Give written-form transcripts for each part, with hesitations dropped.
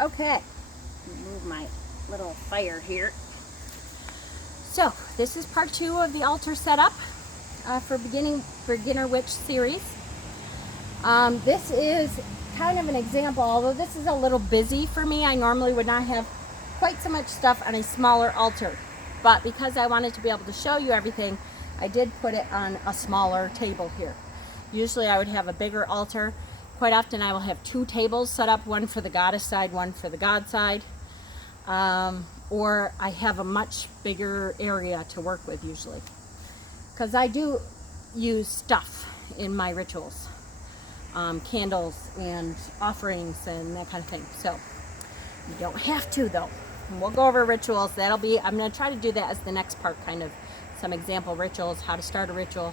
Okay, move my little fire here. So this is part 2 of the altar setup for beginner witch series. This is kind of an example, although this is a little busy for me. I normally would not have quite so much stuff on a smaller altar, but because I wanted to be able to show you everything, I did put it on a smaller table here. Usually I would have a bigger altar. Quite often I will have 2 tables set up, one for the goddess side, one for the god side. Or I have a much bigger area to work with usually. Because I do use stuff in my rituals. Candles and offerings and that kind of thing. So you don't have to though. And we'll go over rituals. I'm going to try to do that as the next part, kind of some example rituals, how to start a ritual,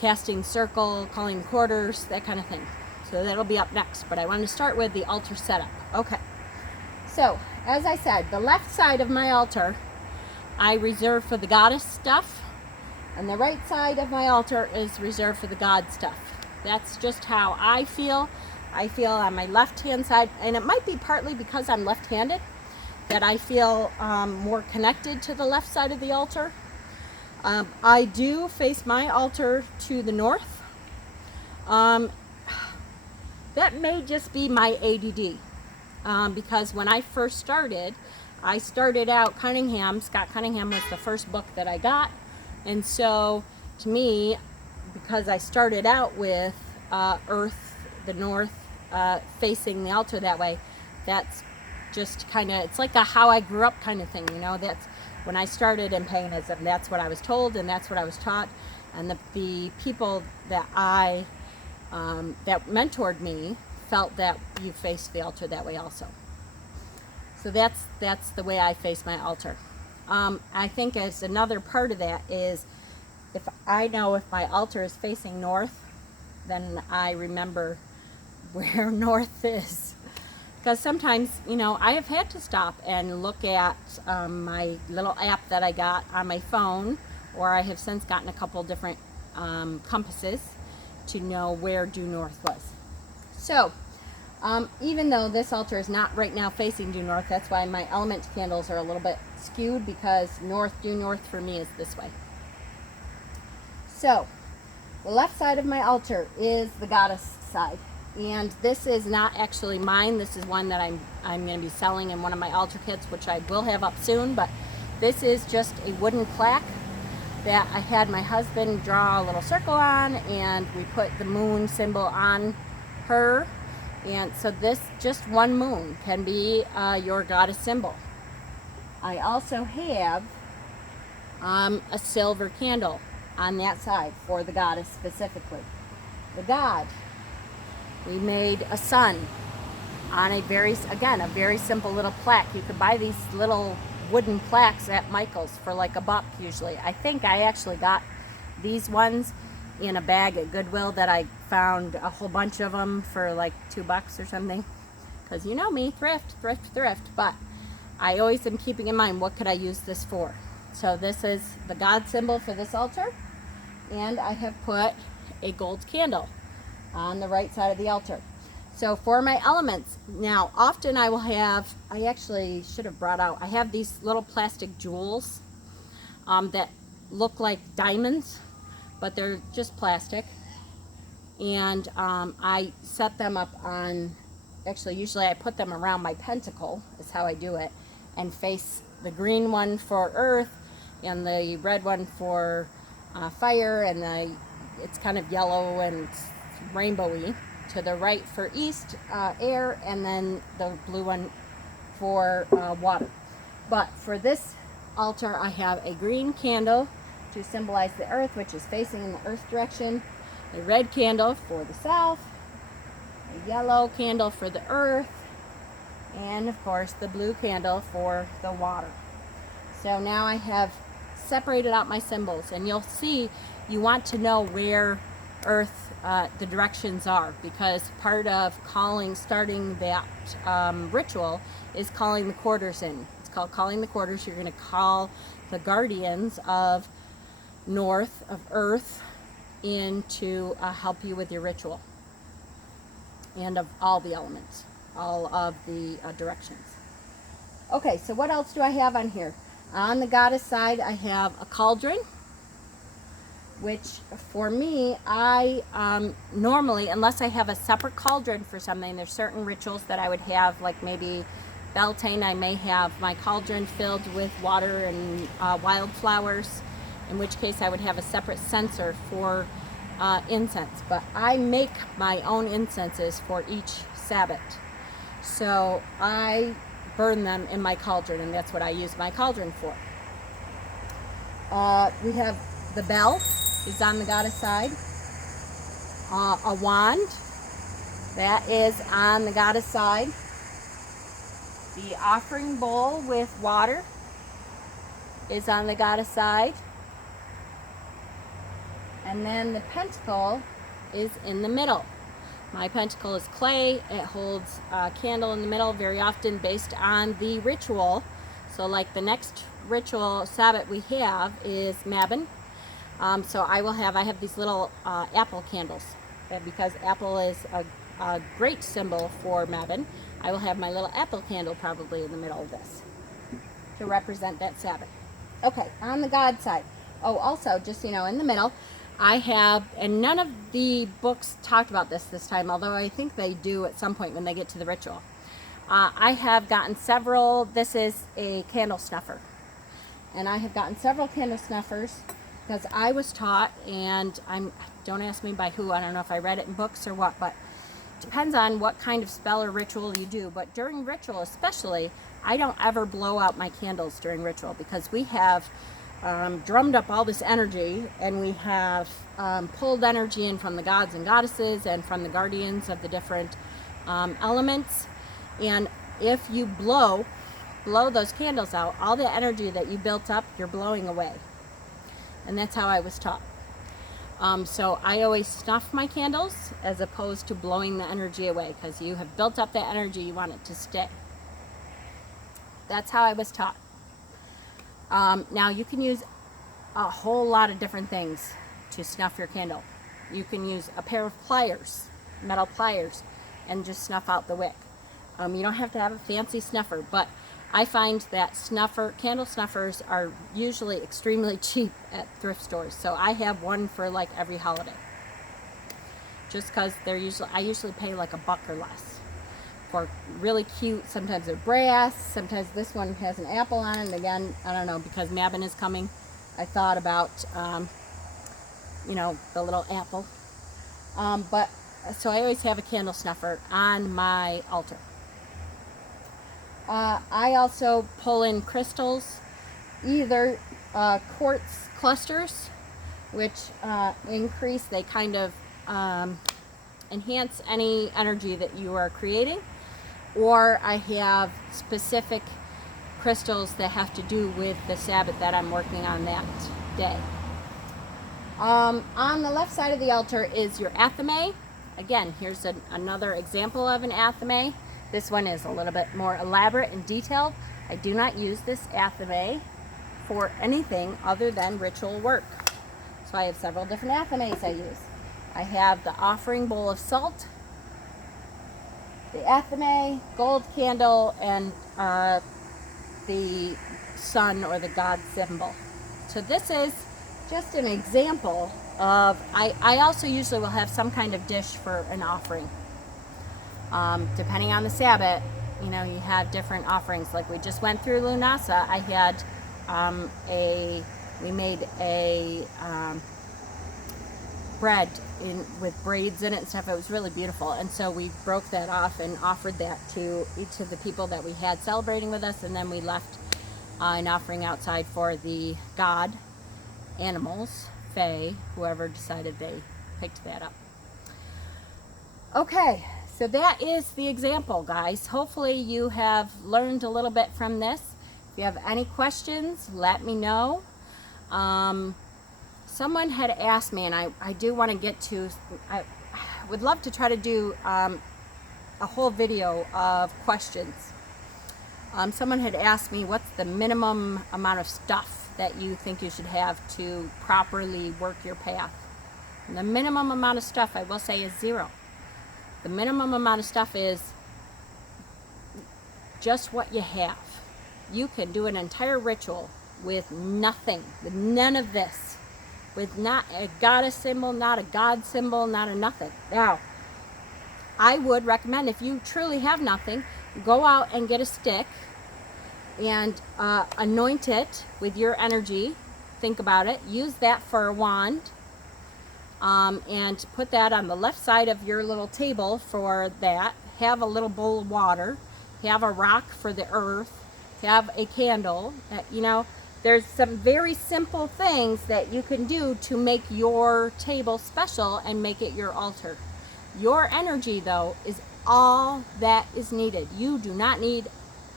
casting circle, calling quarters, that kind of thing. So that'll be up next, but I want to start with the altar setup. Okay, so as I said, the left side of my altar I reserve for the goddess stuff, and the right side of my altar is reserved for the god stuff. That's just how I feel. I feel on my left hand side, and it might be partly because I'm left-handed, that I feel more connected to the left side of the altar. I do face my altar to the north. That may just be my ADD, because when I first started, I started out Scott Cunningham was the first book that I got, and so to me, because I started out with Earth, the north, facing the altar that way, that's just kind of, it's like a how I grew up kind of thing, you know. That's when I started in paganism, that's what I was told and that's what I was taught, and the people that that mentored me felt that you face the altar that way also. So that's the way I face my altar. I think as another part of that is, if I know if my altar is facing north, then I remember where north is. Because sometimes, you know, I have had to stop and look at my little app that I got on my phone, or I have since gotten a couple different compasses to know where due north was. So, even though this altar is not right now facing due north, that's why my element candles are a little bit skewed, because due north for me is this way. So, the left side of my altar is the goddess side. And this is not actually mine. This is one that I'm going to be selling in one of my altar kits, which I will have up soon. But this is just a wooden plaque that I had my husband draw a little circle on, and we put the moon symbol on her. And so this, just one moon, can be your goddess symbol. I also have a silver candle on that side for the goddess specifically. The god, we made a sun on a very simple little plaque. You could buy these little wooden plaques at Michael's for like $1 usually. I think I actually got these ones in a bag at Goodwill that I found a whole bunch of them for like $2 or something. Because you know me, thrift. But I always am keeping in mind, what could I use this for? So this is the God symbol for this altar. And I have put a gold candle on the right side of the altar. So for my elements, now often I actually should have brought out, I have these little plastic jewels that look like diamonds, but they're just plastic. And I set them up on, usually I put them around my pentacle, is how I do it, and face the green one for earth and the red one for fire, and it's kind of yellow and rainbowy to the right for east, air, and then the blue one for water. But for this altar, I have a green candle to symbolize the earth, which is facing in the earth direction, a red candle for the south, a yellow candle for the earth, and of course the blue candle for the water. So now I have separated out my symbols, and you'll see you want to know where earth, the directions are, because part of starting that ritual is calling the quarters in. It's called calling the quarters. You're going to call the guardians of north, of earth, in to help you with your ritual, and of all the elements. all of the directions. Okay, so what else do I have on here? On the goddess side, I have a cauldron, which for me, I normally, unless I have a separate cauldron for something, there's certain rituals that I would have, like maybe Beltane, I may have my cauldron filled with water and wildflowers, in which case I would have a separate censer for incense. But I make my own incenses for each Sabbath. So I burn them in my cauldron, and that's what I use my cauldron for. We have the bell is on the goddess side. A wand, that is on the goddess side. The offering bowl with water is on the goddess side. And then the pentacle is in the middle. My pentacle is clay. It holds a candle in the middle, very often based on the ritual. So like the next ritual Sabbath we have is Mabon. So I have these little apple candles. And because apple is a great symbol for Mabon, I will have my little apple candle probably in the middle of this to represent that Sabbath. Okay, on the God side. Oh, also, just in the middle, I have, and none of the books talked about this time, although I think they do at some point when they get to the ritual. I have gotten several, this is a candle snuffer. And I have gotten several candle snuffers because I was taught, and don't ask me by who, I don't know if I read it in books or what, but it depends on what kind of spell or ritual you do. But during ritual especially, I don't ever blow out my candles during ritual because we have drummed up all this energy, and we have pulled energy in from the gods and goddesses and from the guardians of the different elements. And if you blow those candles out, all the energy that you built up, you're blowing away. And that's how I was taught. So I always snuff my candles as opposed to blowing the energy away, because you have built up that energy, you want it to stay. That's how I was taught. Now you can use a whole lot of different things to snuff your candle. You can use a pair of pliers, metal pliers, and just snuff out the wick. You don't have to have a fancy snuffer, but I find that candle snuffers are usually extremely cheap at thrift stores. So I have one for like every holiday. Just because I usually pay like $1 or less for really cute. Sometimes they're brass, sometimes this one has an apple on it. And again, I don't know, because Mabon is coming, I thought about, the little apple. But so I always have a candle snuffer on my altar. I also pull in crystals, either quartz clusters, which they kind of enhance any energy that you are creating, or I have specific crystals that have to do with the Sabbath that I'm working on that day. On the left side of the altar is your athame. Again, here's another example of an athame. This one is a little bit more elaborate and detailed. I do not use this athame for anything other than ritual work. So I have several different athames I use. I have the offering bowl of salt, the athame, gold candle, and the sun or the god symbol. So this is just an example of, I also usually will have some kind of dish for an offering. Depending on the Sabbath, you have different offerings. Like we just went through Lunasa, I had we made a bread with braids in it and stuff. It was really beautiful, and so we broke that off and offered that to each of the people that we had celebrating with us, and then we left an offering outside for the god, animals, fae, whoever decided they picked that up. Okay. So that is the example, guys. Hopefully you have learned a little bit from this. If you have any questions, let me know. Someone had asked me, and I do want to get to, I would love to try to do a whole video of questions. Someone had asked me, what's the minimum amount of stuff that you think you should have to properly work your path? And the minimum amount of stuff, I will say, is 0. The minimum amount of stuff is just what you have. You can do an entire ritual with nothing, with none of this, with not a goddess symbol, not a god symbol, not a nothing. Now, I would recommend, if you truly have nothing, go out and get a stick and anoint it with your energy. Think about it. Use that for a wand, and put that on the left side of your little table for that. Have a little bowl of water. Have a rock for the earth. Have a candle. You know, there's some very simple things that you can do to make your table special and make it your altar. Your energy, though, is all that is needed. You do not need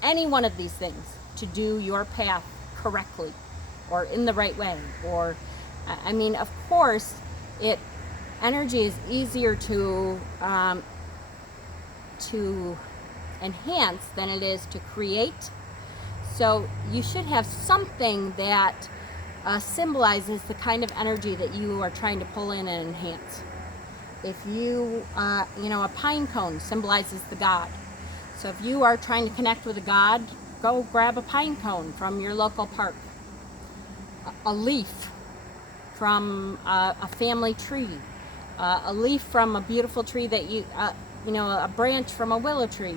any one of these things to do your path correctly or in the right way. Or, I mean, of course, energy is easier to enhance than it is to create. So you should have something that symbolizes the kind of energy that you are trying to pull in and enhance. If you, you know, a pine cone symbolizes the god. So if you are trying to connect with a god, go grab a pine cone from your local park. A leaf from a family tree. A leaf from a beautiful tree that you know, a branch from a willow tree.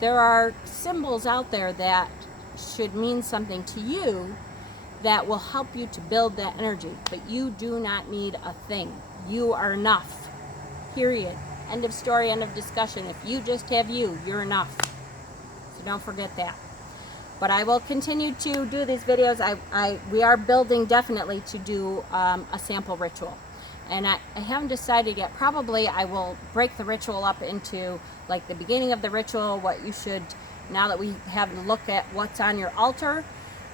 There are symbols out there that should mean something to you that will help you to build that energy. But you do not need a thing. You are enough. Period. End of story, end of discussion. If you just have you, you're enough. So don't forget that. But I will continue to do these videos. We are building definitely to do a sample ritual. And I haven't decided yet. Probably I will break the ritual up into like the beginning of the ritual, what you should, now that we have a look at what's on your altar,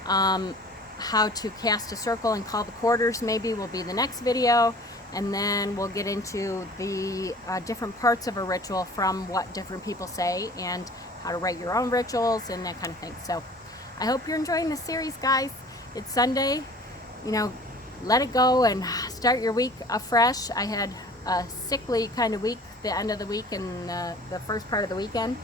how to cast a circle and call the quarters maybe will be the next video. And then we'll get into the different parts of a ritual from what different people say and how to write your own rituals and that kind of thing. So I hope you're enjoying this series, guys. It's Sunday. You know, let it go and start your week afresh. I had a sickly kind of week, the end of the week and the first part of the weekend.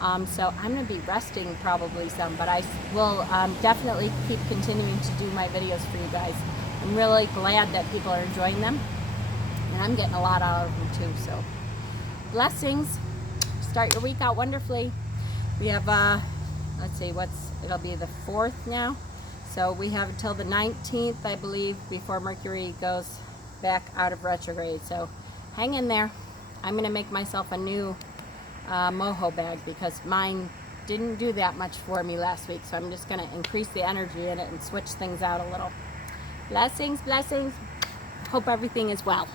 So I'm going to be resting probably some, but I will definitely keep continuing to do my videos for you guys. I'm really glad that people are enjoying them. And I'm getting a lot out of them too, so blessings. Start your week out wonderfully. We have, let's see, it'll be the 4th now. So we have until the 19th, I believe, before Mercury goes back out of retrograde. So hang in there. I'm going to make myself a new mojo bag because mine didn't do that much for me last week. So I'm just going to increase the energy in it and switch things out a little. Blessings, blessings. Hope everything is well.